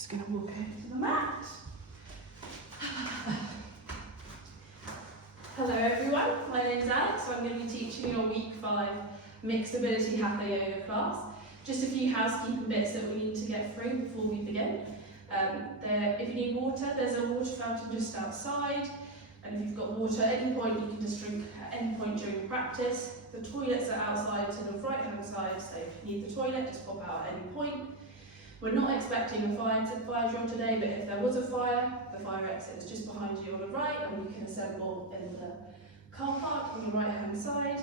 Just going to walk over to the mat. Hello everyone, my name is Alex, so I'm going to be teaching your week 5 mixed ability hatha yoga class. Just a few housekeeping bits that we need to get through before we begin. If you need water, there's a water fountain just outside, and if you've got water at any point, you can just drink at any point during practice. The toilets are outside to the right hand side, so if you need the toilet, just pop out at any point. We're not expecting a fire drill today, but if there was a fire, the fire exit is just behind you on the right, and you can assemble in the car park on the right hand side.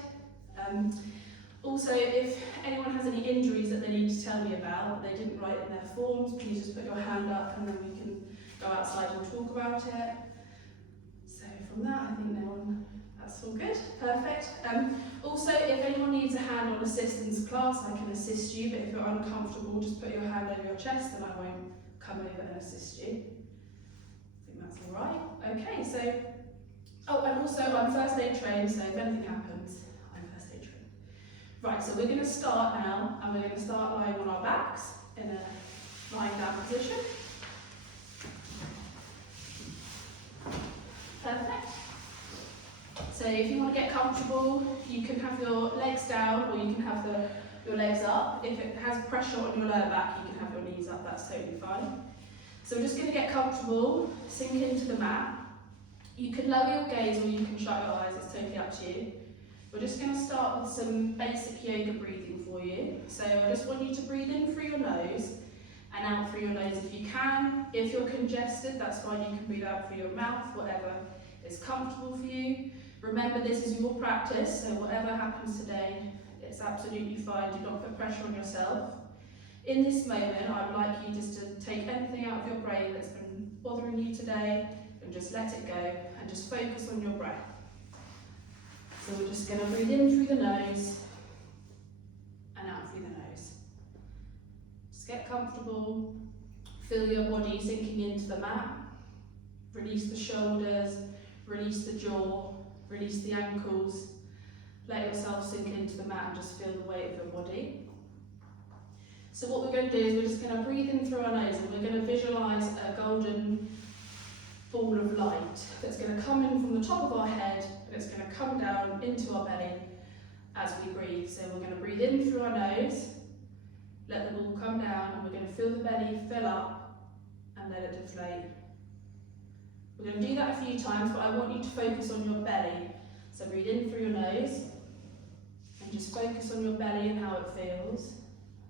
Also, if anyone has any injuries that they need to tell me about, that they didn't write in their forms, please just put your hand up and then we can go outside and talk about it. So from that, I think that's all good, perfect. Also, if anyone needs a hand-on assistance class, I can assist you, but if you're uncomfortable, just put your hand over your chest and I won't come over and assist you. I think that's all right. Okay, so, oh, and also I'm first aid trained, so if anything happens, I'm first aid trained. Right, so we're going to start now, and we're going to start lying on our backs in a lying down position. Perfect. So if you want to get comfortable, you can have your legs down or you can have your legs up. If it has pressure on your lower back, you can have your knees up, that's totally fine. So we're just going to get comfortable, sink into the mat. You can lower your gaze or you can shut your eyes, it's totally up to you. We're just going to start with some basic yoga breathing for you. So I just want you to breathe in through your nose and out through your nose if you can. If you're congested, that's fine, you can breathe out through your mouth, whatever is comfortable for you. Remember, this is your practice, so whatever happens today, it's absolutely fine. Do not put pressure on yourself. In this moment, I would like you just to take anything out of your brain that's been bothering you today and just let it go and just focus on your breath. So we're just going to breathe in through the nose and out through the nose. Just get comfortable. Feel your body sinking into the mat. Release the shoulders, release the jaw, release the ankles. Let yourself sink into the mat and just feel the weight of your body. So what we're going to do is we're just going to breathe in through our nose and we're going to visualise a golden ball of light that's going to come in from the top of our head and it's going to come down into our belly as we breathe. So we're going to breathe in through our nose, let the ball come down, and we're going to feel the belly fill up and let it deflate. We're going to do that a few times, but I want you to focus on your belly. So breathe in through your nose and just focus on your belly and how it feels.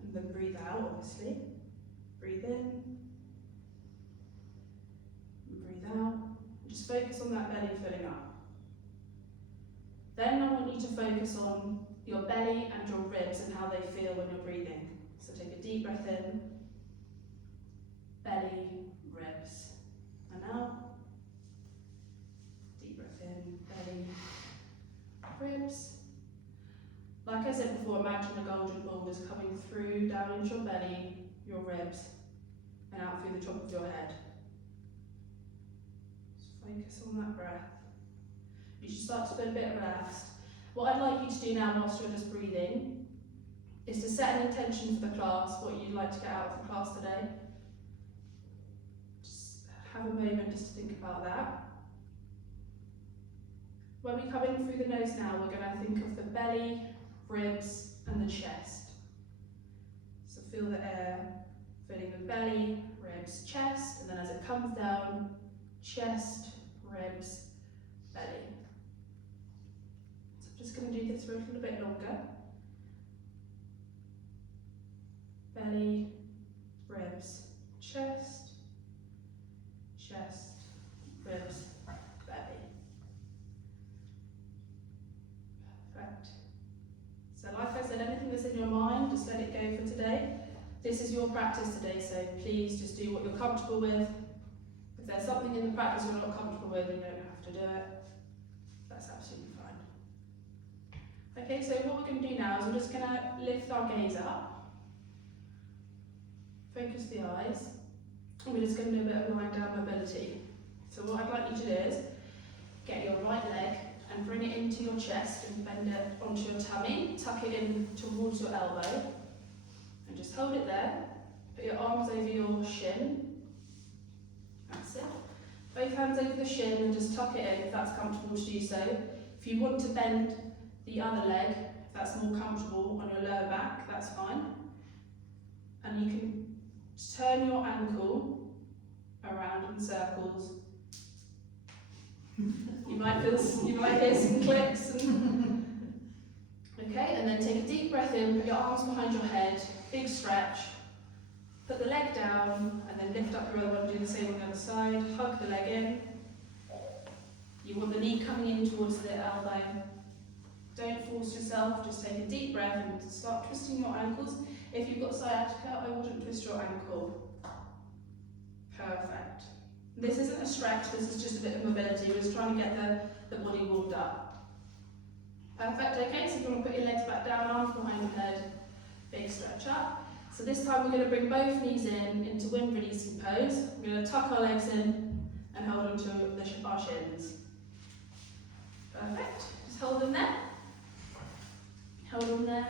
And then breathe out, obviously. Breathe in. And breathe out. And just focus on that belly filling up. Then I want you to focus on your belly and your ribs and how they feel when you're breathing. So take a deep breath in. Belly, ribs. And out. Belly, ribs. Like I said before, imagine a golden ball is coming through, down into your belly, your ribs, and out through the top of your head. Just focus on that breath. You should start to feel a bit relaxed. What I'd like you to do now, whilst you're just breathing, is to set an intention for the class, what you'd like to get out of the class today. Just have a moment just to think about that. When we come in through the nose now, we're going to think of the belly, ribs and the chest. So feel the air filling the belly, ribs, chest, and then as it comes down, chest, ribs, belly. So I'm just going to do this for a little bit longer. Belly, ribs, chest, ribs, belly. Perfect. So like I said, anything that's in your mind, just let it go for today. This is your practice today, so please just do what you're comfortable with. If there's something in the practice you're not comfortable with, you don't have to do it. That's absolutely fine. Okay, so what we're going to do now is we're just going to lift our gaze up. Focus the eyes. And we're just going to do a bit of lying down mobility. So what I'd like you to do is get your right leg and bring it into your chest and bend it onto your tummy, tuck it in towards your elbow and just hold it there. Put your arms over your shin hands over the shin and just tuck it in if that's comfortable to do so. If you want to bend the other leg, if that's more comfortable on your lower back, that's fine. And you can turn your ankle around in circles. You might hear some clicks. Okay, and then take a deep breath in, put your arms behind your head, big stretch. Put the leg down and then lift up your other one, do the same on the other side. Hug the leg in. You want the knee coming in towards the elbow. Don't force yourself, just take a deep breath and start twisting your ankles. If you've got sciatica, I wouldn't twist your ankle. Perfect. This isn't a stretch, this is just a bit of mobility. We're just trying to get the body warmed up. Perfect, okay, so you want to put your legs back down, arms behind your head, big stretch up. So this time we're going to bring both knees in into wind releasing pose. We're going to tuck our legs in and hold on to our shins. Perfect, just hold them there. Hold them there.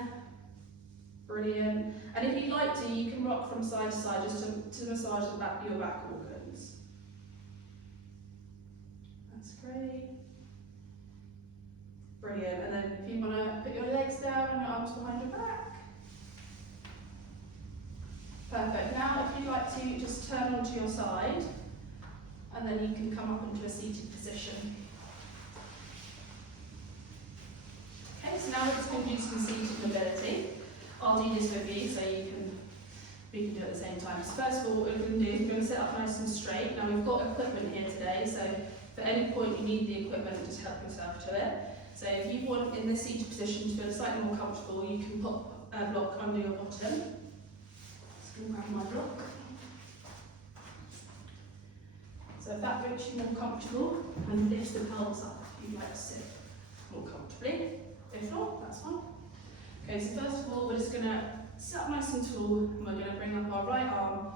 Brilliant. And if you'd like to, you can rock from side to side just to massage your back organs. That's great. Brilliant. And then if you want to put your legs down and your arms behind your back. Perfect. Now if you'd like to just turn onto your side and then you can come up into a seated position. Okay, so now we're just going to do some seated mobility. I'll do this with you so we can do it at the same time. So first of all, what we're going to do is we're going to sit up nice and straight. Now we've got equipment here today, so if at any point you need the equipment, just help yourself to it. So if you want in this seated position to feel slightly more comfortable, you can put a block under your bottom. Just going to grab my block. So if that makes you more comfortable, and lift the pelvis up if you'd like to sit more comfortably. If not, that's fine. Okay, so first of all, we're just going to sit up nice and tall, and we're going to bring up our right arm,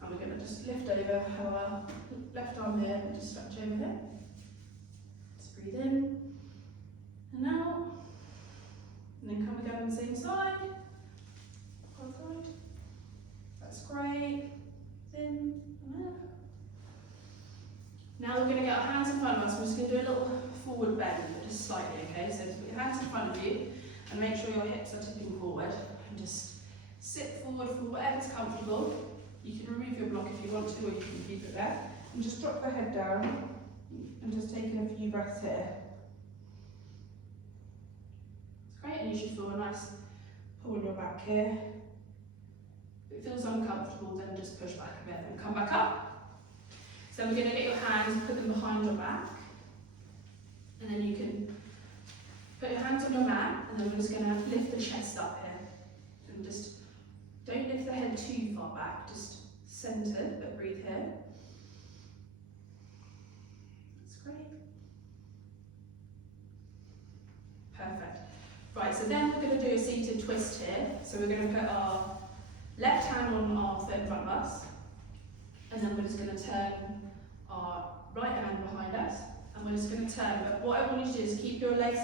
and we're going to just lift over, have our left arm here, and just stretch over here. Just breathe in, and out, and then come again on the same side. One side. That's great. In, and out. Now we're going to get our hands in front of us. We're just going to do a little forward bend, but just slightly, okay? So just put your hands in front of you and make sure your hips are tipping forward. And just sit forward for whatever's comfortable. You can remove your block if you want to, or you can keep it there. And just drop the head down and just take in a few breaths here. It's great, and you should feel a nice pull in your back here. If it feels uncomfortable, then just push back a bit and come back up. So we're going to get your hands, put them behind your back, and then you can put your hands on your mat, and then we're just going to lift the chest up here. And just don't lift the head too far back, just centered, but breathe here. That's great. Perfect. Right, so then we're going to do a seated twist here. So we're going to put our left hand on our foot in front of us, and then we're just going to turn our right hand behind us, and we're just going to turn. But what I want you to do is keep your legs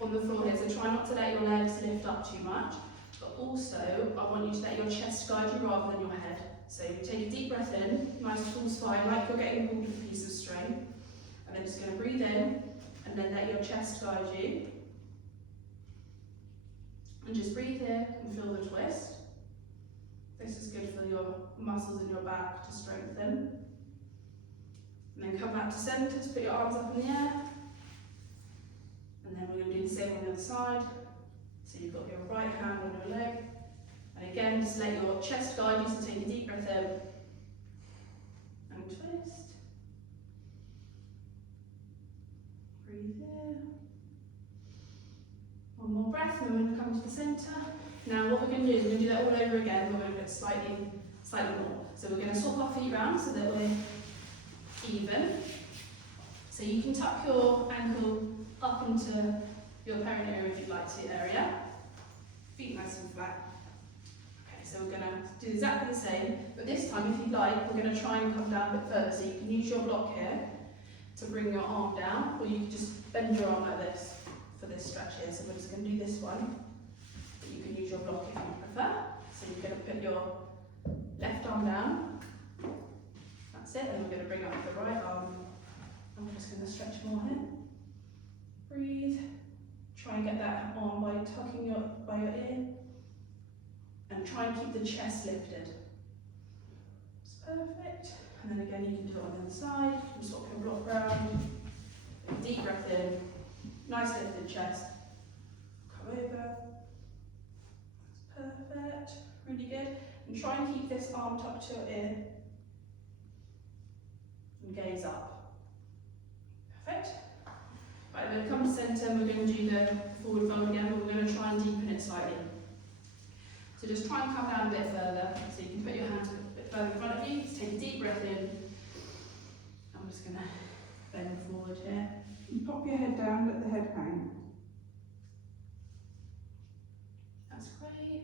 on the floor here, so try not to let your legs lift up too much, but also I want you to let your chest guide you rather than your head. So you take a deep breath in, nice full spine, like you're getting pulled with a piece of string, and then just going to breathe in, and then let your chest guide you. And just breathe here and feel the twist. This is good for your muscles in your back to strengthen. And then come back to centre, to put your arms up in the air. And then we're going to do the same on the other side. So you've got your right hand on your leg. And again, just let your chest guide you, so take a deep breath in. And twist. Breathe in. One more breath, and then we're going to come to the centre. Now what we're going to do is we're going to do that all over again, but we're going to do it slightly more. So we're going to swap our feet round so that we're even. So you can tuck your ankle up into your perineum if you'd like to area. Feet nice and flat. Okay, so we're going to do exactly the same, but this time if you'd like, we're going to try and come down a bit further. So you can use your block here to bring your arm down, or you can just bend your arm like this for this stretch here. So we're just going to do this one. You can use your block if you prefer. So you're going to put your left arm down. That's it. And we're going to bring up the right arm just going to stretch more here. Breathe. Try and get that on by tucking by your ear. And try and keep the chest lifted. It's perfect. And then again, you can do it on the other side. You can swap your block round. Deep breath in. Nice lifted chest. Come over. That's perfect. Really good. And try and keep this arm tucked to your ear. And gaze up. Perfect. Right, we're going to come to centre. We're going to do the forward fold again, but we're going to try and deepen it slightly. So just try and come down a bit further. So you can put your hands a bit further in front of you. Just take a deep breath in. I'm just going to bend forward here. You pop your head down, let the head hang. That's great.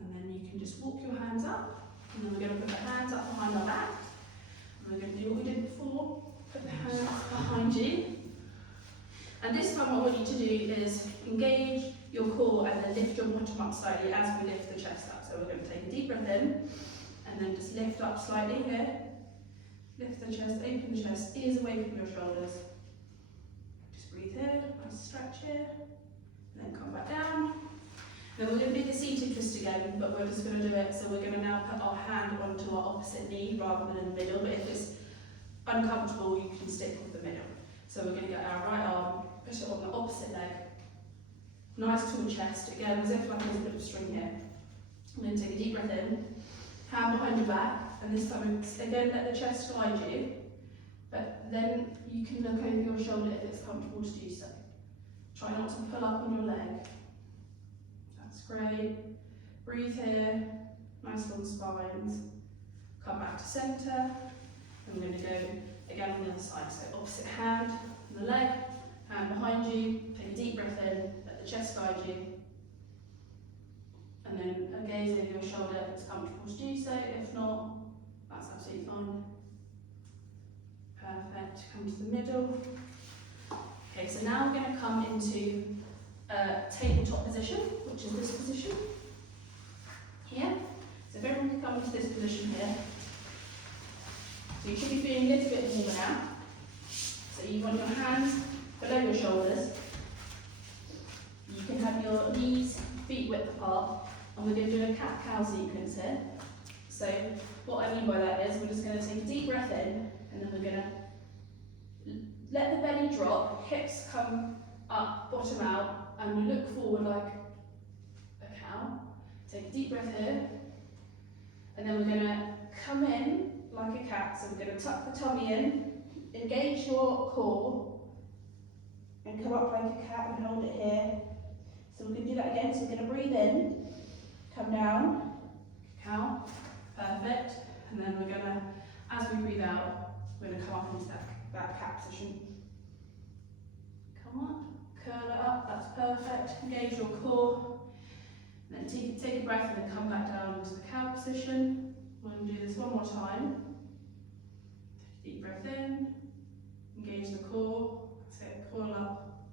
And then you can just walk your hands up. And then we're going to put the hands up behind our back. And we're going to do what we did before. Put the hands behind you. And this time what I want you to do is engage your core and then lift your bottom up slightly as we lift the chest up. So we're going to take a deep breath in and then just lift up slightly here. Lift the chest, open the chest, ears away from your shoulders. Just breathe here, nice stretch here. And then come back down. Then we're going to do the seated twist again, but we're just going to do it. So we're going to now put our hand onto our opposite knee rather than in the middle. But if it's uncomfortable, you can stick with the middle. So we're going to get our right arm, put it on the opposite leg. Nice tall chest, again, as if like there's a bit of string here. I'm going to take a deep breath in, hand behind your back, and this time, again, let the chest guide you, but then you can look over your shoulder if it's comfortable to do so. Try not to pull up on your leg. That's great. Breathe here, nice long spines. Come back to centre, and we're going to go again on the other side. So opposite hand on the leg, hand behind you, take a deep breath in, let the chest guide you. And then a gaze over your shoulder if it's comfortable to do so. If not, that's absolutely fine. Perfect. Come to the middle. Okay, so now we're going to come into tabletop position, which is this position here. So if everyone can come into this position here. So you should be feeling a little bit warmer now. So you want your hands below your shoulders. You can have your knees, feet width apart. And we're going to do a cat-cow sequence here. So what I mean by that is we're just going to take a deep breath in, and then we're going to let the belly drop, hips come up, bottom out, and we look forward like a cow. Take a deep breath here, and then we're going to come in like a cat. So we're going to tuck the tummy in, engage your core, and come up like a cat and hold it here. So we're going to do that again. So we're going to breathe in. Come down, cow, perfect, and then we're going to, as we breathe out, we're going to come up into that cat position. Come up, curl it up, that's perfect, engage your core, and then take a breath and then come back down into the cow position. We're going to do this one more time. Deep breath in, engage the core, that's it, coil up.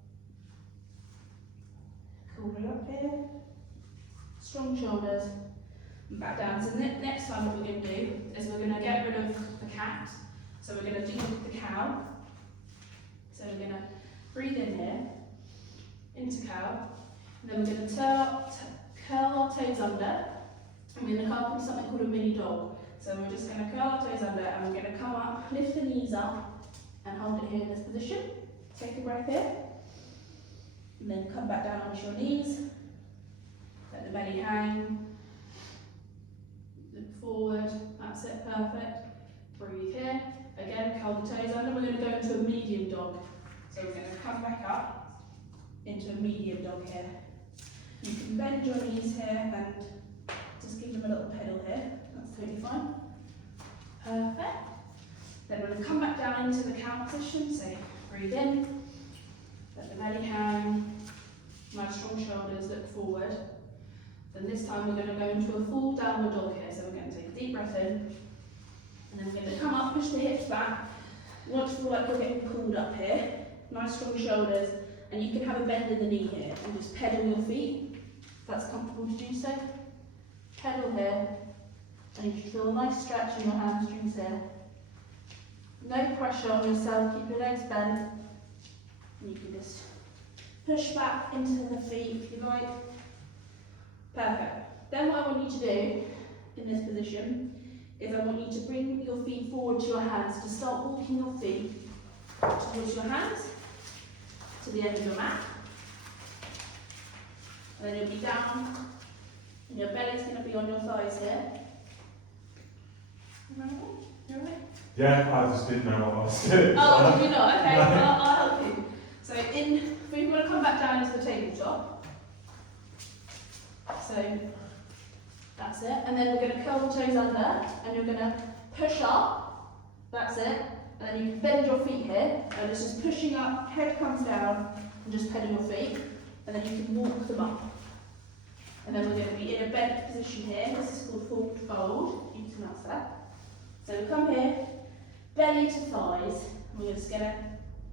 Coil it up here. Strong shoulders, and back down. So next time what we're going to do is we're going to get rid of the cat. So we're going to do the cow. So we're going to breathe in here, into cow, and then we're going to curl our toes under, and we're going to come up into something called a mini dog. So we're just going to curl our toes under, and we're going to come up, lift the knees up, and hold it here in this position. Take a breath here, and then come back down onto your knees. Let the belly hang, look forward, that's it, perfect. Breathe here, again curl the toes under, we're going to go into a medium dog. So we're going to come back up into a medium dog here. You can bend your knees here and just give them a little pedal here, that's totally fine. Perfect. Then we're going to come back down into the cow position, so breathe in, let the belly hang, nice strong shoulders, look forward. Then this time we're going to go into a full downward dog here. So we're going to take a deep breath in, and then we're going to come up, push the hips back. You want to feel like you're getting pulled up here. Nice strong shoulders, and you can have a bend in the knee here and just pedal your feet if that's comfortable to do so. Pedal here, and you should feel a nice stretch in your hamstrings here. No pressure on yourself, keep your legs bent. And you can just push back into the feet if you like. Perfect. Then what I want you to do in this position is I want you to bring your feet forward to your hands, to start walking your feet towards your hands, to the end of your mat. And then you'll be down, and your belly's going to be on your thighs here. You alright? Yeah, I just didn't know what I was doing. Oh, did you not? Okay, well, I'll help you. So we're going to come back down into the tabletop. So that's it. And then we're going to curl the toes under, and you're going to push up. That's it. And then you can bend your feet here, and it's just pushing up, head comes down, and just pedal your feet. And then you can walk them up. And then we're going to be in a bent position here. This is called forward fold. You can pronounce that. So we come here, belly to thighs. And we're just going to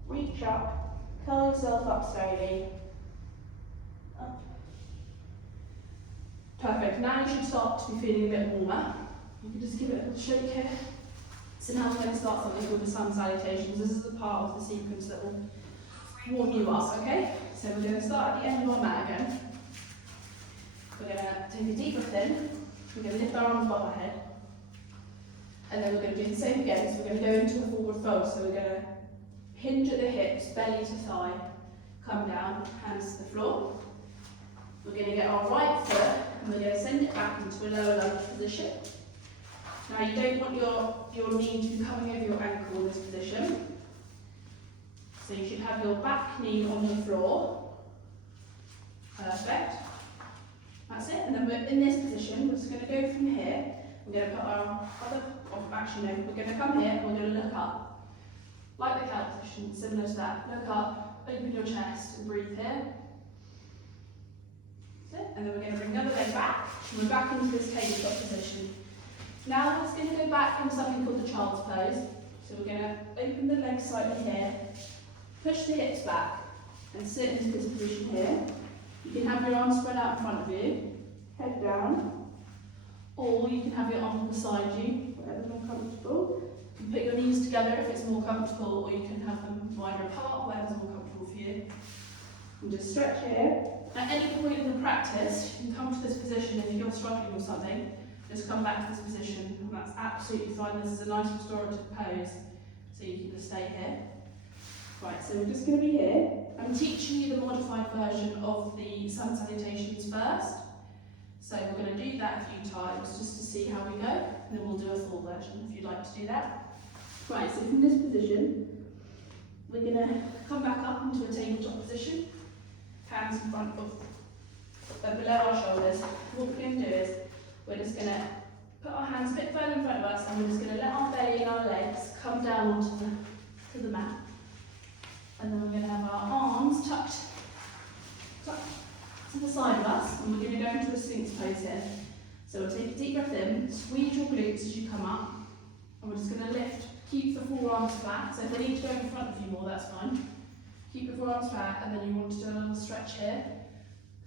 reach up, curl yourself up slowly. Up. Perfect. Now you should start to be feeling a bit warmer. You can just give it a little shake here. So now we're going to start something called the sun salutations. This is the part of the sequence that will warm you up, okay? So we're going to start at the end of our mat again. We're going to take a deep breath in. We're going to lift our arms above our head. And then we're going to do the same again. So we're going to go into a forward fold. So we're going to hinge at the hips, belly to thigh, come down, hands to the floor. We're going to get our right foot and we're going to send it back into a lower lunge position. Now you don't want your knee to be coming over your ankle in this position. So you should have your back knee on the floor. Perfect. That's it. And then we're in this position. We're just going to go from here. We're going to put our other, actually no, we're going to come here and we're going to look up. Like the cow position, similar to that. Look up, open your chest and breathe here. That's it. And then we're going to bring the other leg back. And we're back into this tabletop position. Now we're going to go back into something called the child's pose. So we're going to open the legs slightly here. Push the hips back and sit into this position here. You can have your arms spread out in front of you, head down, or you can have your arms beside you, whatever's more comfortable. You can put your knees together if it's more comfortable, or you can have them wider apart, whatever's more comfortable for you. And just stretch here. At any point in the practice, you can come to this position if you're struggling with something. Just come back to this position, and that's absolutely fine. This is a nice restorative pose, so you can just stay here. Right, so we're just going to be here. I'm teaching you the modified version of the sun salutations first. So we're going to do that a few times just to see how we go, and then we'll do a full version if you'd like to do that. Right, so from this position, we're going to come back up into a tabletop position, hands in front of, below our shoulders. What we're going to do is, we're just going to put our hands a bit further in front of us, and we're just going to let our belly and our legs come down onto to the mat. And then we're going to have our arms tucked to the side of us, and we're going to go into a Sphinx pose here. So we'll take a deep breath in, squeeze your glutes as you come up, and we're just going to lift, keep the forearms flat. So if they need to go in front of you more, that's fine. Keep the forearms flat, and then you want to do a little stretch here.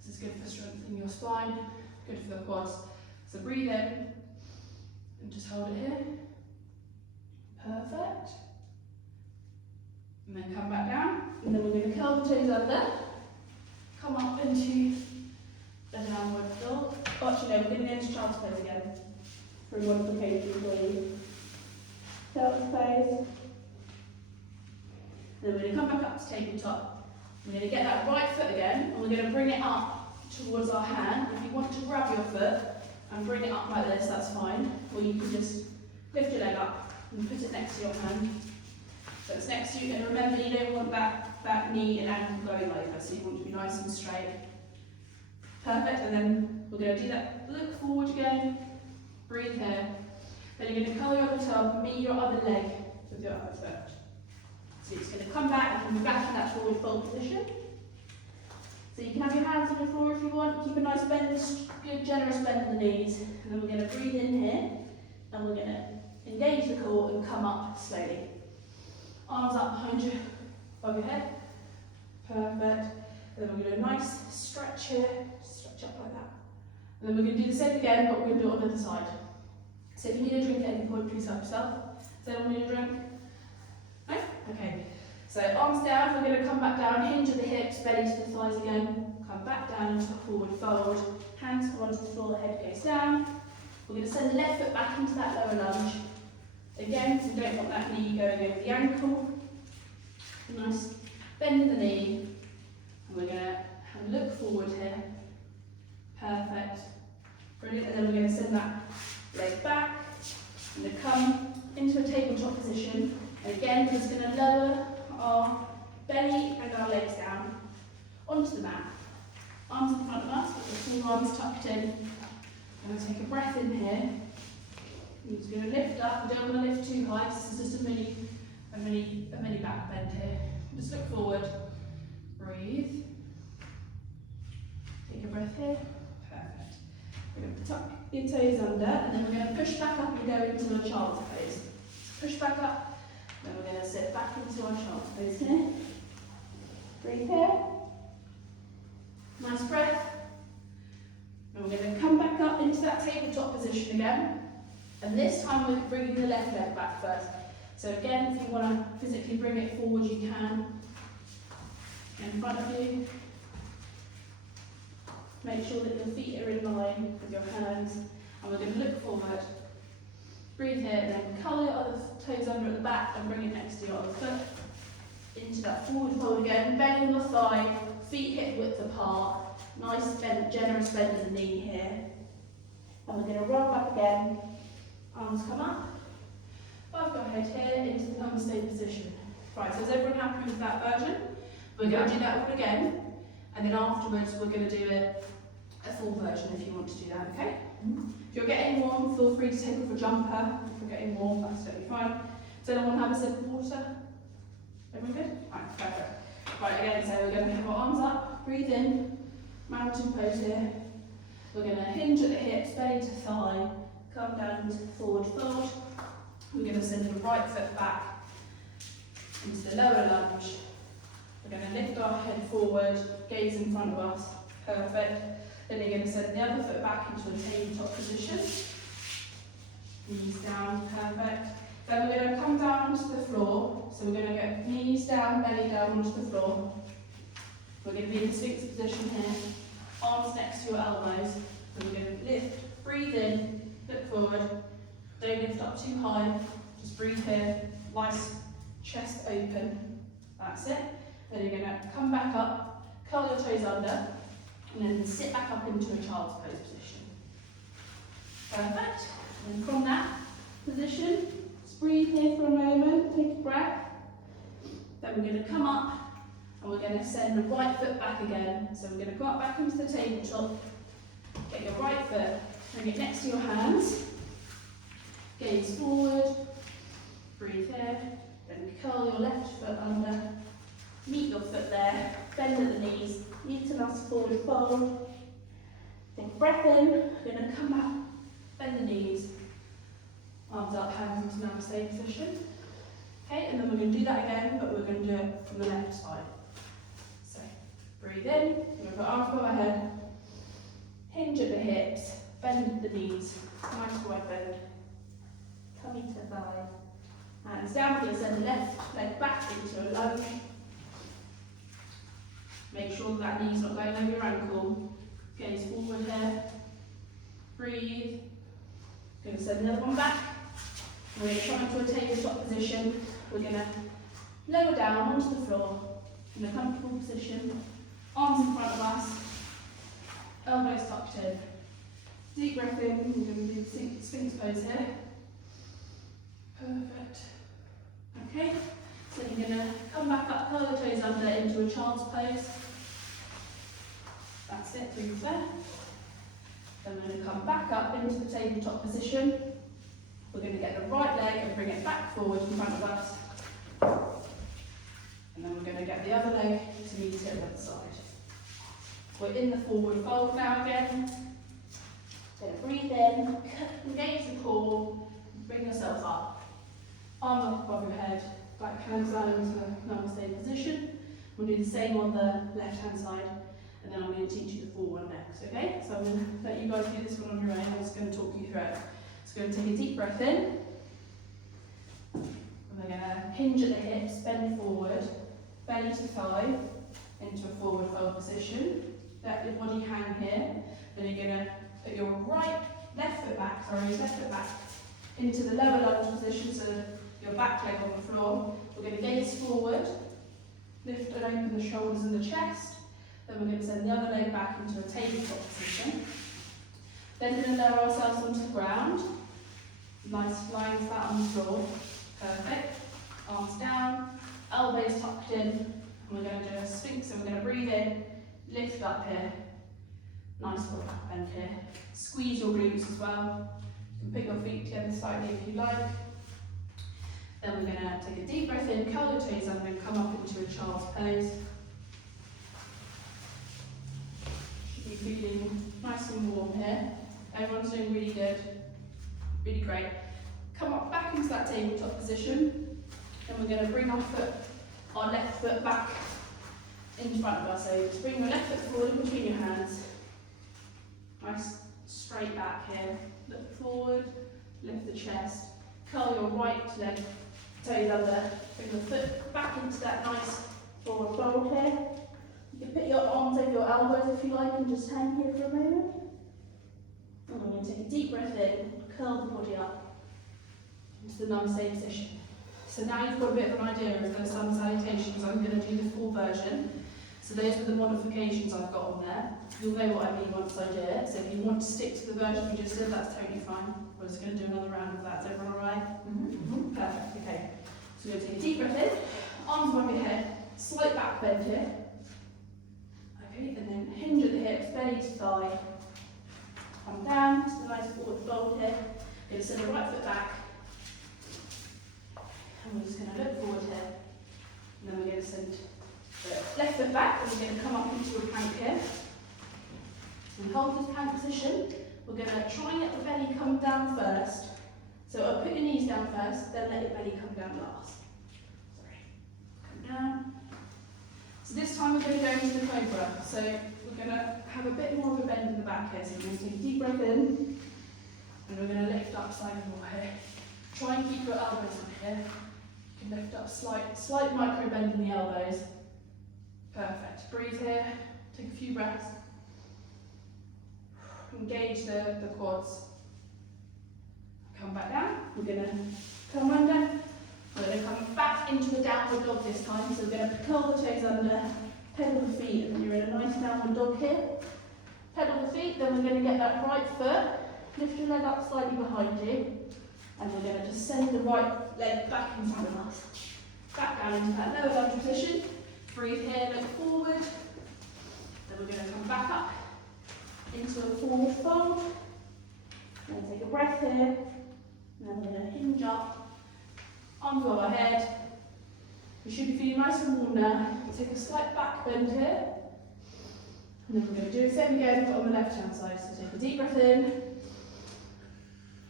This is good for strengthening your spine, good for the quads. So breathe in, and just hold it here. Perfect. And then come back down, and then we're going to curl the toes under, come up into a downward dog. Oh, actually no, we're going to go into child's pose again for a modification for you. Child's pose. And then we're going to come back up to tabletop. We're going to get that right foot again, and we're going to bring it up towards our hand. If you want to grab your foot and bring it up like this, that's fine. Or you can just lift your leg up and put it next to your hand. So it's next to you, and remember you don't want that knee and ankle going over, so you want to be nice and straight. Perfect, and then we're going to do that, look forward again, breathe here. Then you're going to curl your other toe, meet your other leg with your other foot. So it's going to come back and be back in that forward fold position. So you can have your hands on the floor if you want, keep a nice bend, good generous bend in the knees. And then we're going to breathe in here, and we're going to engage the core and come up slowly. Arms up behind you, above your head. Perfect. And then we're going to do a nice stretch here, stretch up like that. And then we're going to do the same again, but we're going to do it on the other side. So if you need a drink at any point, please help yourself. Does anyone need a drink? Okay, so arms down, we're going to come back down, hinge at the hips, belly to the thighs again, come back down into the forward fold, hands come onto the floor, head goes down. We're going to send the left foot back into that lower lunge. Again, we don't want that knee going over the ankle. Nice bend in the knee, and we're going to look forward here. Perfect. Brilliant, and then we're going to send that leg back. I'm going to come into a tabletop position, and again, we're just going to lower our belly and our legs down onto the mat. Arms in front of us, with the forearms tucked in. I'm going to take a breath in here. I'm just going to lift up. We don't want to lift too high. This is just a mini back bend here. Just look forward. Breathe. Take a breath here. Perfect. We're going to tuck your toes under, and then we're going to push back up and go into a child's pose. Push back up. Then we're going to sit back into our child's pose here. Breathe here. Nice breath. And we're going to come back up into that tabletop position again. And this time we're bringing the left leg back first. So again, if you want to physically bring it forward, you can. In front of you. Make sure that your feet are in line with your hands. And we're going to look forward. Breathe here, and then curl your other toes under at the back and bring it next to your other foot. Into that forward fold again, bend in the thigh, feet hip width apart. Nice bend, generous bend in the knee here. And we're going to roll back again. Arms come up. Above your head here into the namaste position. Right, so is everyone happy with that version? We're going to do that all again. And then afterwards we're going to do it a full version if you want to do that, okay? If you're getting warm, feel free to take off a jumper. If you're getting warm, that's totally fine. Does anyone have a sip of water? Everyone good? Right, perfect. Right, again, so we're going to have our arms up, breathe in, mountain pose here. We're going to hinge at the hips, belly to thigh, come down into the forward fold. We're going to send the right foot back into the lower lunge. We're going to lift our head forward, gaze in front of us. Perfect. Then you're going to send the other foot back into a tabletop position. Knees down, perfect. Then we're going to come down onto the floor. So we're going to get knees down, belly down onto the floor. We're going to be in the Sphinx position here. Arms next to your elbows. So we're going to lift, breathe in, look forward. Don't lift up too high. Just breathe here. Nice chest open. That's it. Then you're going to come back up, curl your toes under, and then sit back up into a child's pose position. Perfect. And from that position, just breathe here for a moment, take a breath. Then we're going to come up and we're going to send the right foot back again. So we're going to go up back into the tabletop, get your right foot, bring it next to your hands, gaze forward, breathe here, then curl your left foot under, meet your foot there, bend at the knees, utilise forward fold. Take a breath in, we're going to come back, bend the knees, arms up, hands into namaste position. Okay, and then we're going to do that again, but we're going to do it from the left side. So, breathe in, we're going to put arms above our head, hinge at the hips, bend at the knees, nice wide bend, tummy to thigh, hands down, we're going to send the left leg back into a lunge. Make sure that knee's not going over your ankle. Gaze forward here. Breathe. Going to send the other one back. We're going to come into a tabletop position. We're going to lower down onto the floor in a comfortable position. Arms in front of us. Elbows tucked in. Deep breath in. We're going to do the Sphinx pose here. Perfect. Okay. So you're going to come back up, curl your toes under into a child's pose. That's it, breathe there. Then we're going to come back up into the tabletop position. We're going to get the right leg and bring it back forward in front of us. And then we're going to get the other leg to meet it at the side. We're in the forward fold now again. So breathe in, engage the core, bring yourself up. Arms up above your head, back hands down into namaste position. We'll do the same on the left hand side, and then I'm going to teach you the full one next, okay? So I'm going to let you guys do this one on your own. I'm just going to talk you through it. So going to take a deep breath in, and We're going to hinge at the hips, bend forward, belly to thigh, into a forward fold position. Let your body hang here. Then you're going to put your left foot back into the lower lunge position, so your back leg on the floor. We're going to gaze forward, lift and open the shoulders and the chest. Then we're going to send the other leg back into a tabletop position. Then we're going to lower ourselves onto the ground. Nice lying flat on the floor. Perfect. Arms down, elbows tucked in. And we're going to do a sphinx, so we're going to breathe in, lift up here. Nice little back bend here. Squeeze your glutes as well. You can put your feet together slightly if you like. Then we're going to take a deep breath in, curl your toes under and come up into a child's pose. Should be feeling nice and warm here. Everyone's doing really good. Really great. Come up back into that tabletop position. Then we're going to bring our left foot back in front of us. So just bring your left foot forward in between your hands. Nice straight back here. Look forward, lift the chest. Curl your right leg, toes under. Bring the foot back into that nice forward fold here. You can put your arms over your elbows if you like and just hang here for a moment. And we're going to take a deep breath in, curl the body up into the namaste position. So now you've got a bit of an idea of those sun salutations. I'm going to do the full version. So those are the modifications I've got on there. You'll know what I mean once I do it. So if you want to stick to the version we just did, that's totally fine. We're just going to do another round of that. Is everyone alright? Perfect. Okay. So we're going to take a deep breath in, arms above your head, slight back bend here. Okay, and then hinge at the hips, belly to thigh. Come down to the nice forward fold here. You're going to send the right foot back. And we're just going to look forward here. And then we're going to send the left foot back, and we're going to come up into a plank here. And hold this plank position. We're going to try and get the belly come down first. So I'll put your knees down first, then let your belly come down last. Sorry. Come down. So this time we're going to go into the cobra. So we're going to have a bit more of a bend in the back here. So we're going to take a deep breath in, and we're going to lift up slightly more here. Try and keep your elbows up here. You can lift up slight micro bend in the elbows. Perfect. Breathe here. Take a few breaths. Engage the quads. Come back down. We're going to come under. We're going to come back into a downward dog this time. So we're going to curl the toes under, pedal the feet, and then you're in a nice downward dog here. Pedal the feet, then we're going to get that right foot. Lift your leg up slightly behind you. And we're going to just send the right leg back in front of us. Back down into that lower lunge position. Breathe here, look forward. Then we're going to come back up into a forward fold. Then take a breath here. And then we're going to hinge up. Arms over our head. We should be feeling nice and warm now. Take a slight back bend here. And then we're going to do the same again, but on the left hand side. So take a deep breath in.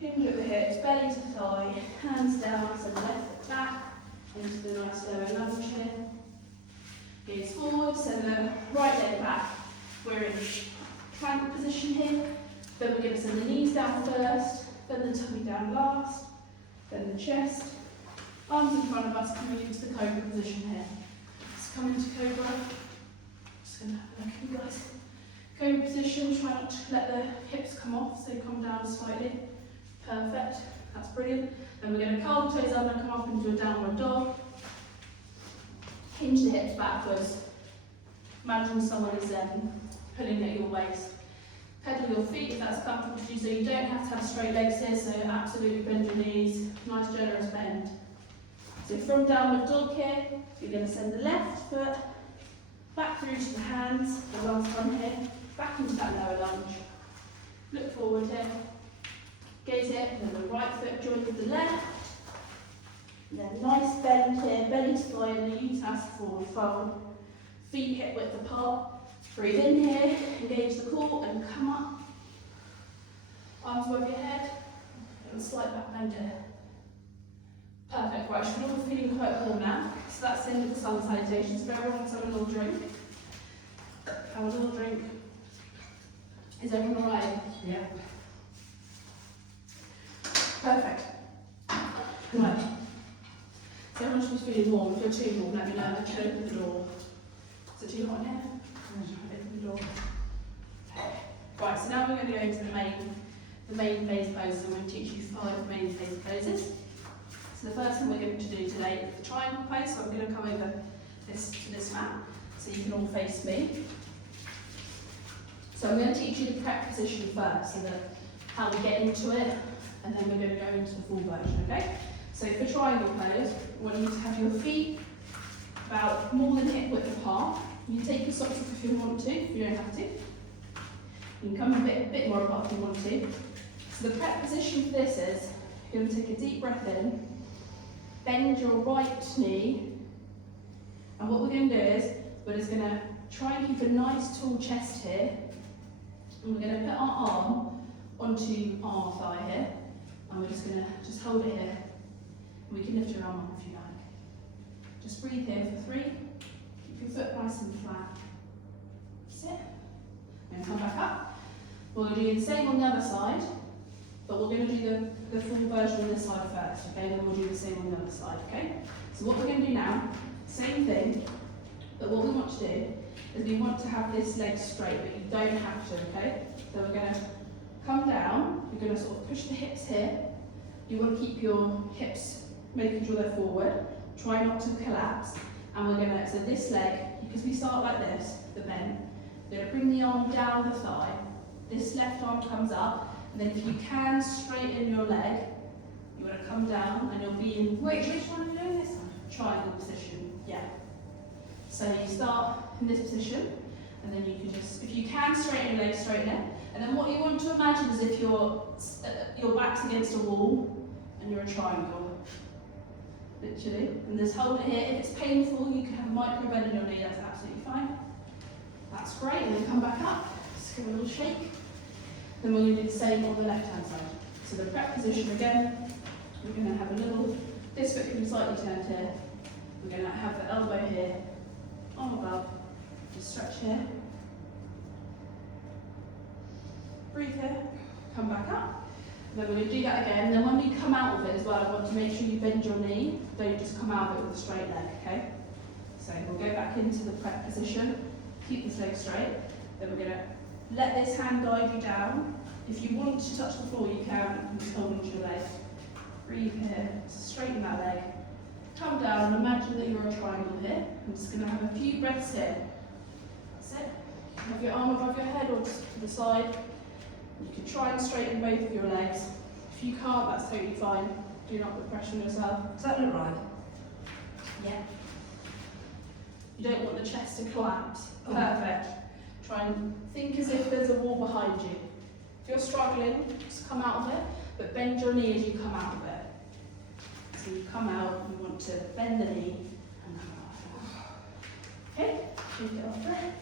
Hinge at the hips, belly to thigh, hands down, send the left foot back into the nice lower lunge here. Gaze forward, send the right leg back. We're in plank position here. Then we're going to send the knees down first, then the tummy down last, then the chest. Arms in front of us, coming into the cobra position here. Let's come into cobra. Just going to have a look at you guys. Cobra position, try not to let the hips come off, so come down slightly. Perfect, that's brilliant. Then we're going to curl the toes under, come up into a downward dog. Hinge the hips backwards. Imagine someone is pulling at your waist. Pedal your feet if that's comfortable to do, so you don't have to have straight legs here, so absolutely bend your knees. Nice generous bend. So from downward dog here, you're going to send the left foot back through to the hands, the last one here, back into that lower lunge. Look forward here. Gaze here, and then the right foot joins with the left. And then nice bend here, belly to thigh in the uterus forward fold. Feet hip width apart. Breathe in here, engage the core and come up. Arms above your head, and slight back bend here. Perfect, right, should all be feeling quite warm now. So that's the end of the sun salutations. So everyone wants to have a little drink. Have a little drink. Is everyone alright? Yeah. Perfect. Right. you're feeling warm. If you're too warm, let me know. I can open the door. Is it too hot in here? Open the door. Right, so now we're going to go into the main phase poses. I'm going to teach you 5 main phase poses. So the first thing we're going to do today is the triangle pose. So I'm going to come over this mat so you can all face me. So I'm going to teach you the prep position first, so that how we get into it, and then we're going to go into the full version, okay? So for triangle pose, we want you to have your feet about more than hip width apart. You can take your socks off if you want to, if you don't have to. You can come a bit more apart if you want to. So the prep position for this is, you're going to take a deep breath in, bend your right knee, and what we're going to do is, we're just going to try and keep a nice tall chest here, and we're going to put our arm onto our thigh here, and we're just going to hold it here, and we can lift your arm up if you like. Just breathe here for 3, keep your foot nice and flat, sit, and come back up. We're going to do the same on the other side, but we're going to do the full version on this side first, okay? Then we'll do the same on the other side, okay? So what we're going to do now, same thing, but what we want to do is we want to have this leg straight, but you don't have to, okay? So we're going to come down, you're going to sort of push the hips here. You want to keep your hips, making sure they're forward. Try not to collapse. And we're going to, so this leg, because we start like this, the bend, we're going to bring the arm down the thigh. This left arm comes up, and then if you can straighten your leg, you want to come down and you'll be in, Wait, which one are you doing this time? triangle position, yeah. So you start in this position, and then you can just, if you can straighten your leg, straighten it. And then what you want to imagine is if your back's against a wall, and you're a triangle, literally. And just hold it here. If it's painful, you can have a micro bend in your knee, that's absolutely fine. That's great, and then come back up, just give a little shake. Then we're going to do the same on the left-hand side. So the prep position again, we're going to have a little, this foot can be slightly turned here. We're going to have the elbow here, arm above, just stretch here. Breathe here, come back up. And then we're going to do that again. Then when we come out of it as well, I want to make sure you bend your knee. Don't just come out of it with a straight leg, okay? So we'll go back into the prep position, keep this leg straight. Then we're going to let this hand guide you down. If you want to touch the floor, you can, and just hold onto your leg. Breathe here, straighten that leg. Come down and imagine that you're a triangle here. I'm just going to have a few breaths here. That's it. Have your arm above your head or just to the side. You can try and straighten both of your legs. If you can't, that's totally fine. Do not put pressure on yourself. Does that look right? Yeah. You don't want the chest to collapse. Oh. Perfect. Try and think as if there's a wall behind you. If you're struggling, just come out of it, but bend your knee as you come out of it. So you come out, you want to bend the knee and come out. Okay, shake it off there.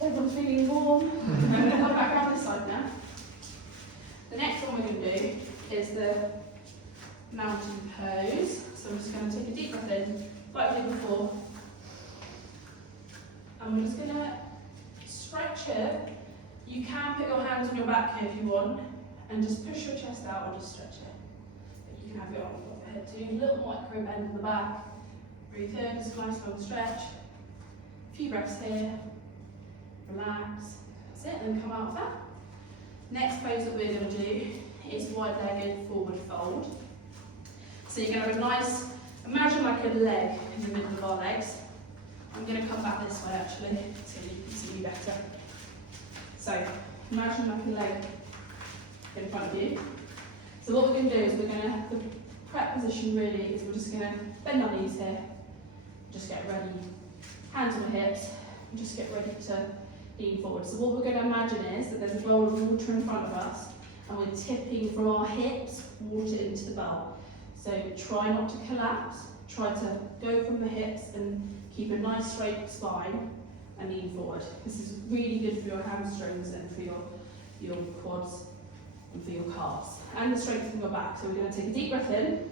Everyone's feeling warm. I'm going to come back around this side now. The next one we're going to do is the mountain pose. So I'm just going to take a deep breath in, like we did before. And we're just going to stretch here. You can put your hands on your back here if you want, and just push your chest out and just stretch it. But you can have your arms above your head too. A little micro bend in the back. Breathe in, just a nice long stretch. A few breaths here. Relax. That's it, and then come out of that. Next pose that we're going to do is wide-legged forward fold. So you're going to have a nice, imagine like a leg in the middle of our legs. I'm going to come back this way actually, so you can see me better. So imagine like a leg in front of you. So what we're going to do is we're going to, the prep position really is we're just going to bend our knees here, just get ready, hands on the hips, and just get ready to lean forward. So what we're going to imagine is that there's a bowl of water in front of us, and we're tipping from our hips water into the bowl. So try not to collapse, try to go from the hips and keep a nice straight spine and lean forward. This is really good for your hamstrings and for your quads and for your calves and the strength of your back. So we're going to take a deep breath in,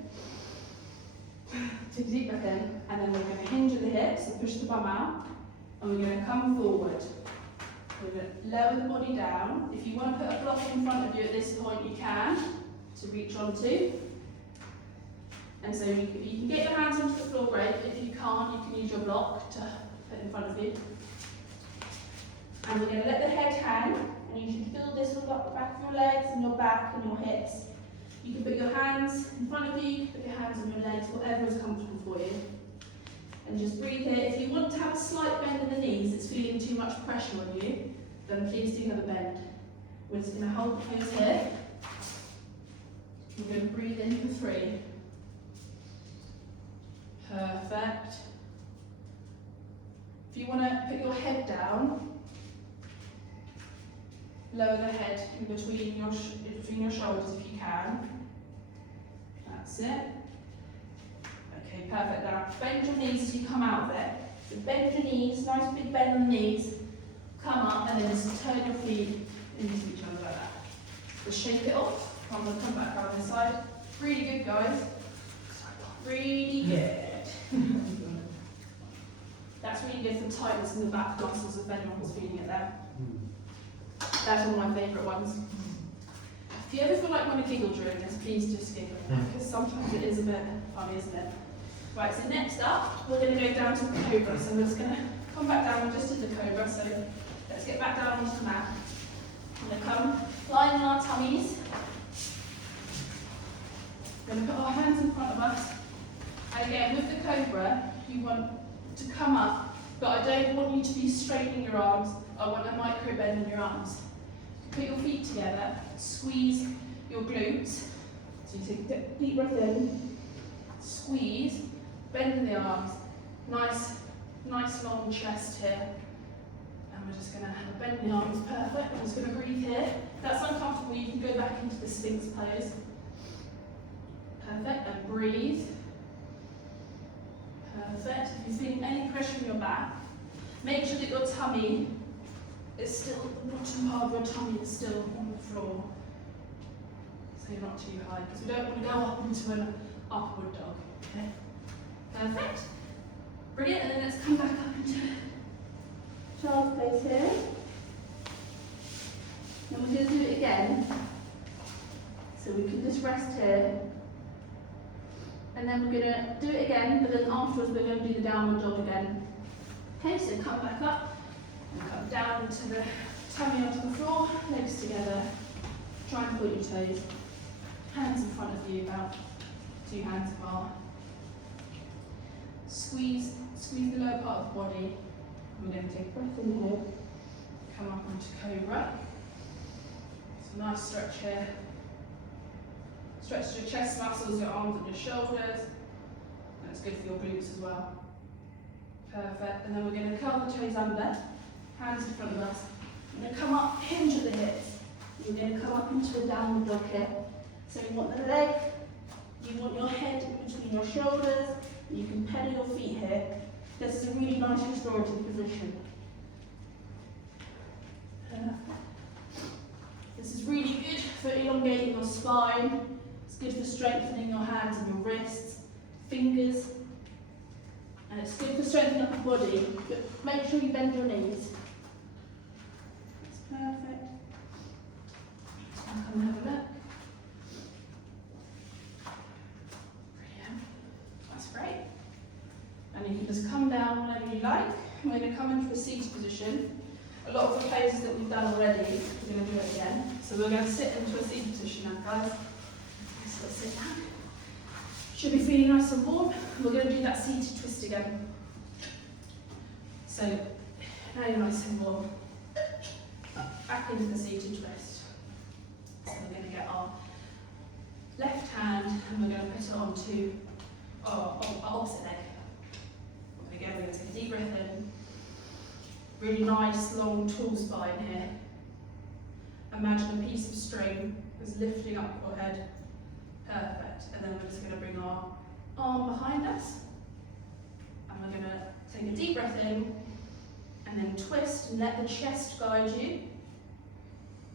take a deep breath in, and then we're going to hinge at the hips and push the bum out, and we're going to come forward. We're going to lower the body down. If you want to put a block in front of you at this point, you can, to reach onto. And so if you can get your hands onto the floor, great. If you can't, you can use your block to put in front of you. And we're going to let the head hang, and you should feel this all up the back of your legs and your back and your hips. You can put your hands in front of you, put your hands on your legs, whatever is comfortable for you. And just breathe here. If you want to have a slight bend in the knees, it's feeling too much pressure on you, then please do have a bend. We're just going to hold the pose here. We're going to breathe in for 3. Perfect. If you want to put your head down, lower the head in between your shoulders if you can. That's it. Okay, perfect. Now bend your knees as you come out of it. So bend your knees, nice big bend on the knees. Come up and then just turn your feet into each other like that. Just shake it off. I'm going to come back around this side. Really good, guys. Really good. That's really good for tightness in the back muscles if anyone's feeling it there. That's one of my favourite ones. If you ever feel like you want to giggle during this, please just giggle, because sometimes it is a bit funny, isn't it? Right, so next up, we're going to go down to the cobra. So we're just going to come back down, we just did the cobra, so let's get back down onto the mat. We're going to come lying on our tummies. We're going to put our hands in front of us. And again, with the cobra, you want to come up, but I don't want you to be straightening your arms. I want a micro bend in your arms. Put your feet together, squeeze your glutes. So you take a deep breath in, squeeze, bend in the arms. Nice long chest here. And we're just going to bend the arms, perfect. I'm just going to breathe here. If that's uncomfortable, you can go back into the Sphinx pose. Perfect, and breathe. Perfect. If you're feeling any pressure in your back, make sure that your tummy is still, the bottom part of your tummy is still on the floor. So you're not too high, because we don't want to go up into an upward dog. Okay? Perfect. Brilliant, and then let's come back up into child's pose here. And we're going to do it again. So we can just rest here. And then we're going to do it again, but then afterwards we're going to do the downward dog again. Okay, so come back up and come down into the tummy onto the floor, legs together. Try and point your toes. Hands in front of you, about 2 hands apart. Squeeze the lower part of the body. We're going to take a breath in here. Come up onto cobra. It's a nice stretch here. Stretch your chest muscles, your arms and your shoulders. And it's good for your glutes as well. Perfect. And then we're going to curl the toes under, hands in front of us. We're going to come up, hinge at the hips. We're going to come up into a downward dog here. So you want the leg, you want your head in between your shoulders. You can pedal your feet here. This is a really nice restorative position. This is really good for elongating your spine. It's good for strengthening your hands and your wrists, fingers. And it's good for strengthening up the body, but make sure you bend your knees. That's perfect. I'll come and have a look. Brilliant. That's great. And you can just come down whenever you like. We're going to come into a seated position. A lot of the poses that we've done already, we're going to do it again. So we're going to sit into a seated position now, guys. So let's sit down. Should be feeling nice and warm. We're going to do that seated twist again. So, now you're nice and warm. Back into the seated twist. So we're going to get our left hand and we're going to put it onto our opposite leg. Again, we're going to take a deep breath in. Really nice, long, tall spine here. Imagine a piece of string is lifting up your head. Perfect. And then we're just going to bring our arm behind us. And we're going to take a deep breath in. And then twist and let the chest guide you.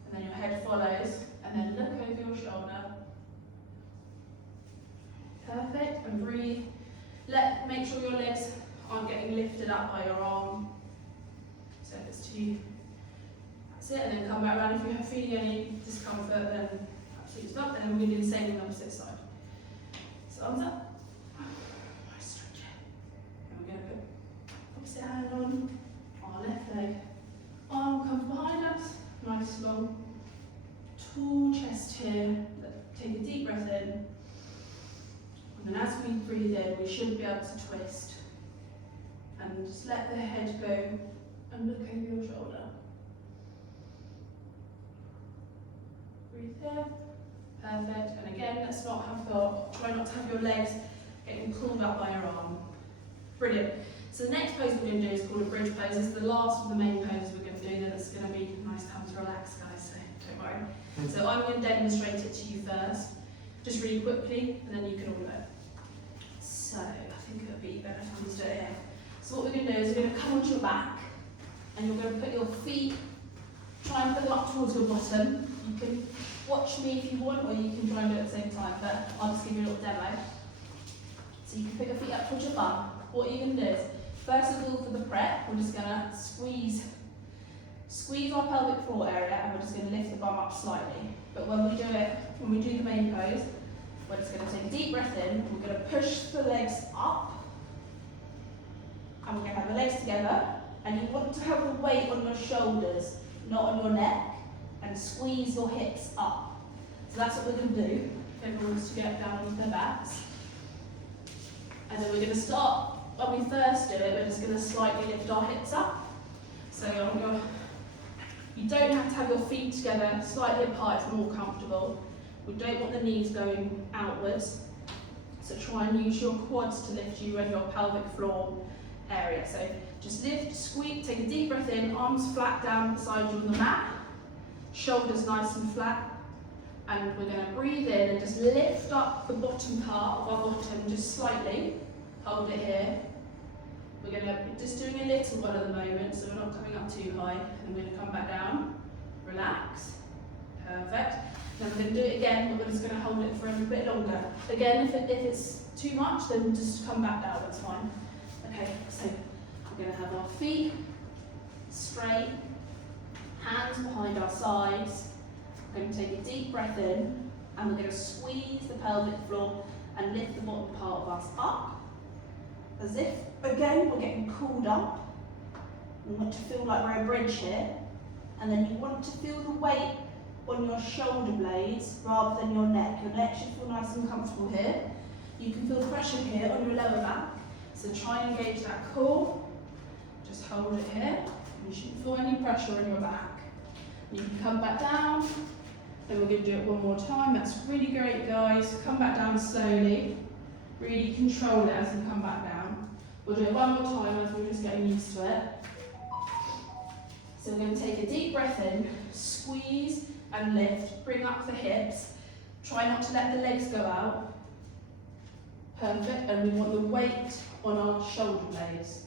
And then your head follows. And then look over your shoulder. Perfect. And breathe. Make sure your legs aren't getting lifted up by your arm. So if it's too, that's it, and then come back around. If you're feeling any discomfort, then absolutely stop, and then we're going to do the same on the opposite side. So arms up, And then as we breathe in, we should be able to twist. And just let the head go and look over your shoulder. Breathe here. Perfect. And again, let's not have try not to have your legs getting pulled up by your arm. Brilliant. So the next pose we're going to do is called a bridge pose. This is the last of the main poses we're going to do. Then it's going to be nice time to relax, guys, so don't worry. So I'm going to demonstrate it to you first, just really quickly, and then you can all do it. So I think it would be better if I was doing it here. So what we're going to do is we're going to come onto your back, and you're going to put your feet, try and put them up towards your bottom. You can watch me if you want, or you can try and do it at the same time, but I'll just give you a little demo. So you can put your feet up towards your bum. What you're going to do is, first of all, for the prep, we're just going to squeeze our pelvic floor area, and we're just going to lift the bum up slightly. But when we do the main pose, we're just going to take a deep breath in, we're going to push the legs up, and we're going to have the legs together, and you want to have the weight on your shoulders, not on your neck, and squeeze your hips up. So that's what we're going to do. Everyone wants to get down onto their backs. And then we're going to start, when we first do it, we're just going to slightly lift our hips up. So you don't have to have your feet together slightly apart, it's more comfortable. We don't want the knees going outwards. So try and use your quads to lift you and your pelvic floor area. So just lift, squeeze, take a deep breath in, arms flat down beside you on the mat, shoulders nice and flat. And we're going to breathe in and just lift up the bottom part of our bottom just slightly. Hold it here. We're going to be just doing a little one at the moment, so we're not coming up too high. And we're going to come back down. Relax. Perfect. Then we're going to do it again, but we're just going to hold it for a bit longer. Again, if it's too much, then just come back down, that's fine. Okay, so we're going to have our feet straight, hands behind our sides. We're going to take a deep breath in, and we're going to squeeze the pelvic floor and lift the bottom part of us up, as if, again, we're getting pulled up. We want to feel like we're a bridge here, and then you want to feel the weight on your shoulder blades rather than your neck. Your neck should feel nice and comfortable here. You can feel pressure here on your lower back, so try and engage that core. Just hold it here. You shouldn't feel any pressure on your back. You can come back down. Then we're going to do it one more time. That's really great, guys. Come back down slowly. Really control it as you come back down. We'll do it one more time as we're just getting used to it. So we're going to take a deep breath in, squeeze and lift, bring up the hips. Try not to let the legs go out. Perfect. And we want the weight on our shoulder blades.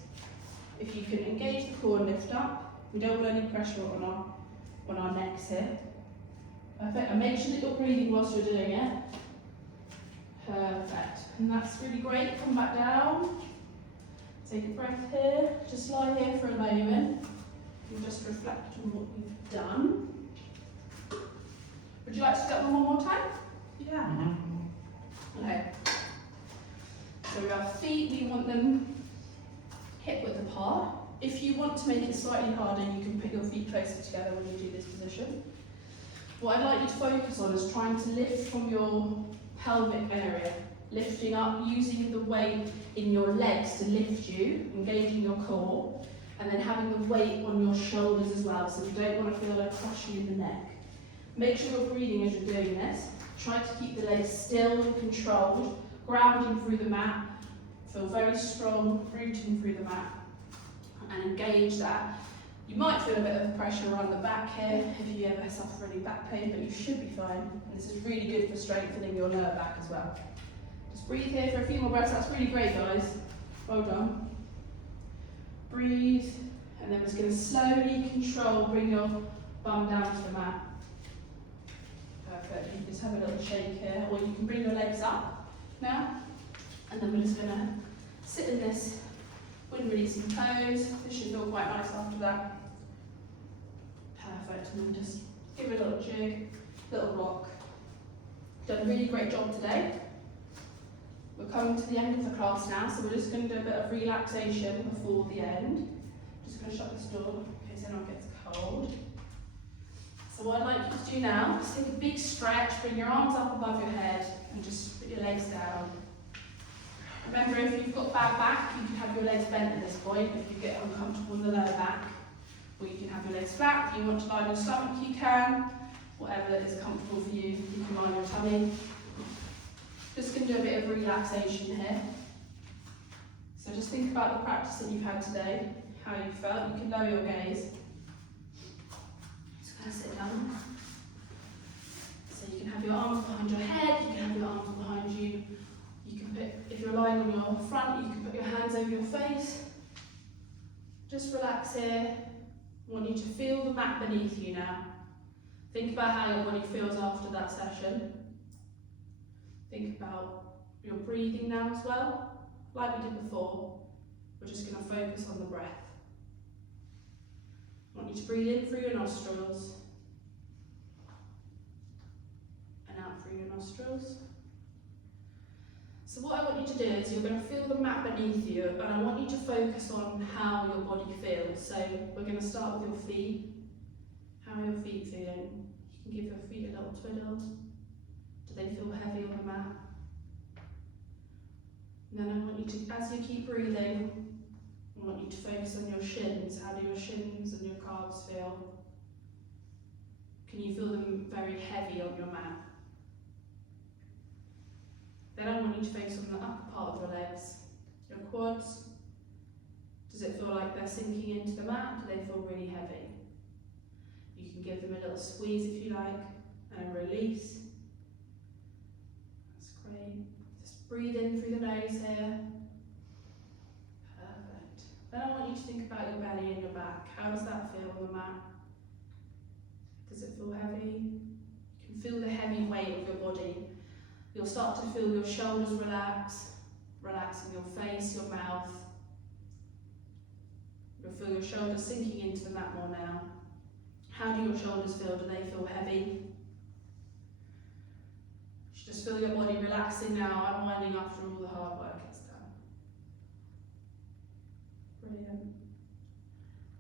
If you can engage the core and lift up, we don't want any pressure on our necks here. Perfect, and make sure that you're breathing whilst you're doing it. Perfect, and that's really great. Come back down. Take a breath here. Just lie here for a moment. And just reflect on what you've done. Would you like to get one more time? Yeah. Okay. So our feet, we want them hip width apart. If you want to make it slightly harder, you can put your feet closer together when you do this position. What I'd like you to focus on is trying to lift from your pelvic area, lifting up, using the weight in your legs to lift you, engaging your core, and then having the weight on your shoulders as well, so you don't want to feel like crushing in the neck. Make sure you're breathing as you're doing this. Try to keep the legs still and controlled, grounding through the mat. Feel very strong, rooting through the mat, and engage that. You might feel a bit of pressure around the back here if you ever suffer any back pain, but you should be fine. And this is really good for strengthening your lower back as well. Just breathe here for a few more breaths. That's really great, guys. Well done. Breathe, and then we're just going to slowly control, bring your bum down to the mat. Perfect. You can just have a little shake here, or you can bring your legs up now, and then we're just going to sit in this wind releasing pose. This should feel quite nice after that. Perfect, and then just give it a little jig, little rock. Done a really great job today. We're coming to the end of the class now, so we're just going to do a bit of relaxation before the end. Just going to shut this door in case anyone gets cold. So what I'd like you to do now is take a big stretch, bring your arms up above your head, and just put your legs down. Remember, if you've got bad back, you can have your legs bent at this point if you get uncomfortable in the lower back. Or you can have your legs flat. If you want to lie on your stomach, you can. Whatever is comfortable for you, you can lie on your tummy. Just going to do a bit of relaxation here. So just think about the practice that you've had today, how you felt. You can lower your gaze. Just going to sit down. So you can have your arms behind your head, you can have your arms behind you. You can put, if you're lying on your front, you can put your hands over your face. Just relax here. I want you to feel the mat beneath you now. Think about how your body feels after that session. Think about your breathing now as well. Like we did before, we're just going to focus on the breath. I want you to breathe in through your nostrils and out through your nostrils. So what I want you to do is you're going to feel the mat beneath you, and I want you to focus on how your body feels. So we're going to start with your feet. How are your feet feeling? You can give your feet a little twiddle. Do they feel heavy on the mat? And then I want you to, as you keep breathing, I want you to focus on your shins. How do your shins and your calves feel? Can you feel them very heavy on your mat? Then I want you to focus on the upper part of your legs. Your quads. Does it feel like they're sinking into the mat? Do they feel really heavy? You can give them a little squeeze if you like, and a release. That's great. Just breathe in through the nose here. Perfect. Then I want you to think about your belly and your back. How does that feel on the mat? Does it feel heavy? You can feel the heavy weight of your body. You'll start to feel your shoulders relax, relaxing your face, your mouth. You'll feel your shoulders sinking into the mat more now. How do your shoulders feel? Do they feel heavy? You should just feel your body relaxing now, unwinding after all the hard work it's done. Brilliant.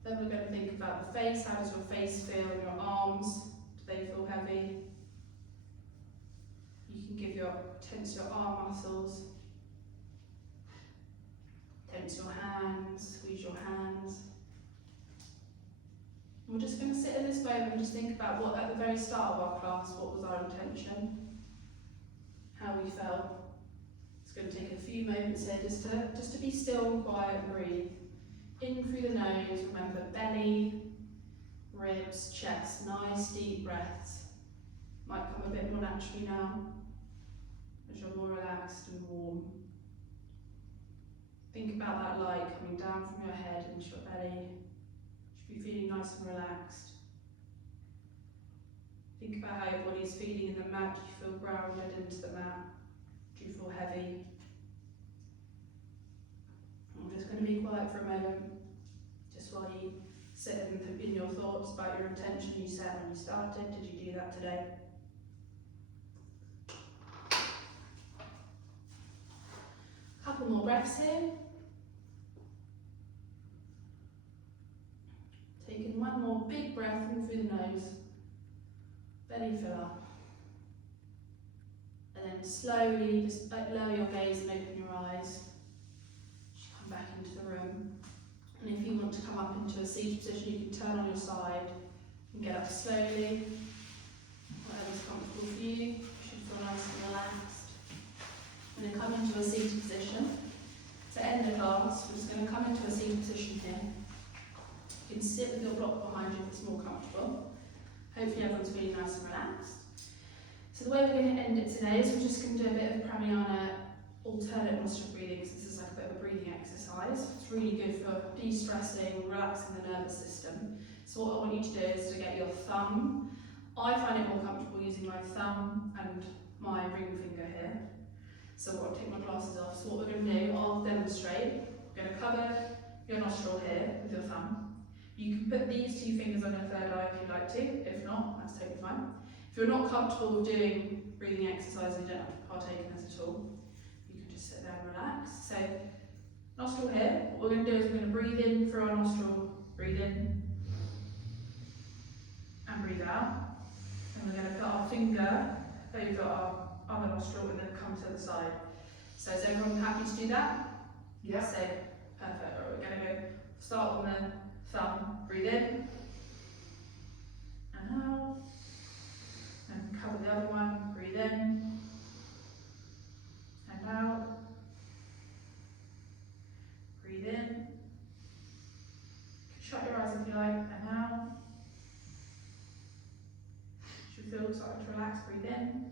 Then we're going to think about the face. How does your face feel? And your arms, do they feel heavy? You can tense your arm muscles, tense your hands, squeeze your hands. We're just going to sit in this moment and just think about what, at the very start of our class, what was our intention, how we felt. It's going to take a few moments here just to be still and quiet and breathe. In through the nose, remember belly, ribs, chest, nice deep breaths. Might come a bit more naturally now, as you're more relaxed and warm. Think about that light coming down from your head into your belly. You should be feeling nice and relaxed. Think about how your body's feeling in the mat. Do you feel grounded into the mat? Do you feel heavy? I'm just going to be quiet for a moment, just while you sit in your thoughts about your intention you set when you started. Did you do that today? Couple more breaths here. Taking one more big breath in through the nose. Belly fill up. And then slowly just lower your gaze and open your eyes. Just come back into the room. And if you want to come up into a seated position, you can turn on your side and get up slowly. Whatever's comfortable for you. You should feel nice and relaxed. And then come into a seated position. To end the class, we're just going to come into a seated position here. You can sit with your block behind you if it's more comfortable. Hopefully everyone's feeling nice and relaxed. So the way we're going to end it today is we're just going to do a bit of pranayama alternate nostril breathing, because this is like a bit of a breathing exercise. It's really good for de-stressing, relaxing the nervous system. So what I want you to do is to get your thumb. I find it more comfortable using my thumb and my ring finger here. So I'll take my glasses off. So what we're going to do, I'll demonstrate. We're going to cover your nostril here with your thumb. You can put these two fingers on your third eye if you'd like to. If not, that's totally fine. If you're not comfortable with doing breathing exercises, you don't have to partake in this at all. You can just sit there and relax. So, nostril here. What we're going to do is we're going to breathe in through our nostril. Breathe in. And breathe out. And we're going to put our finger over our other nostril and then come to the side. So is everyone happy to do that? Yeah. So, perfect. Right, we're going to go start on the thumb. Breathe in. And out. And cover the other one. Breathe in. And out. Breathe in. Shut your eyes if you like. And out. Should feel starting to relax. Breathe in.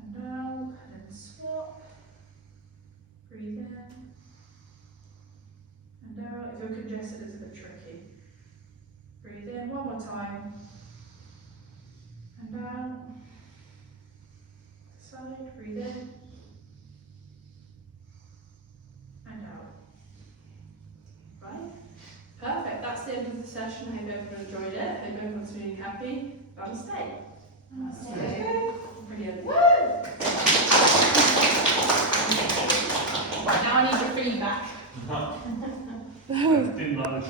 And out. And then swap. Breathe in. And out. If you're congested, it's a bit tricky. Breathe in one more time. And out. Side. Breathe in. And out. Right? Perfect. That's the end of the session. I hope everyone enjoyed it. I hope everyone's feeling happy. Namaste. Namaste. Brilliant. Woo! Now I need your feedback. Didn't like the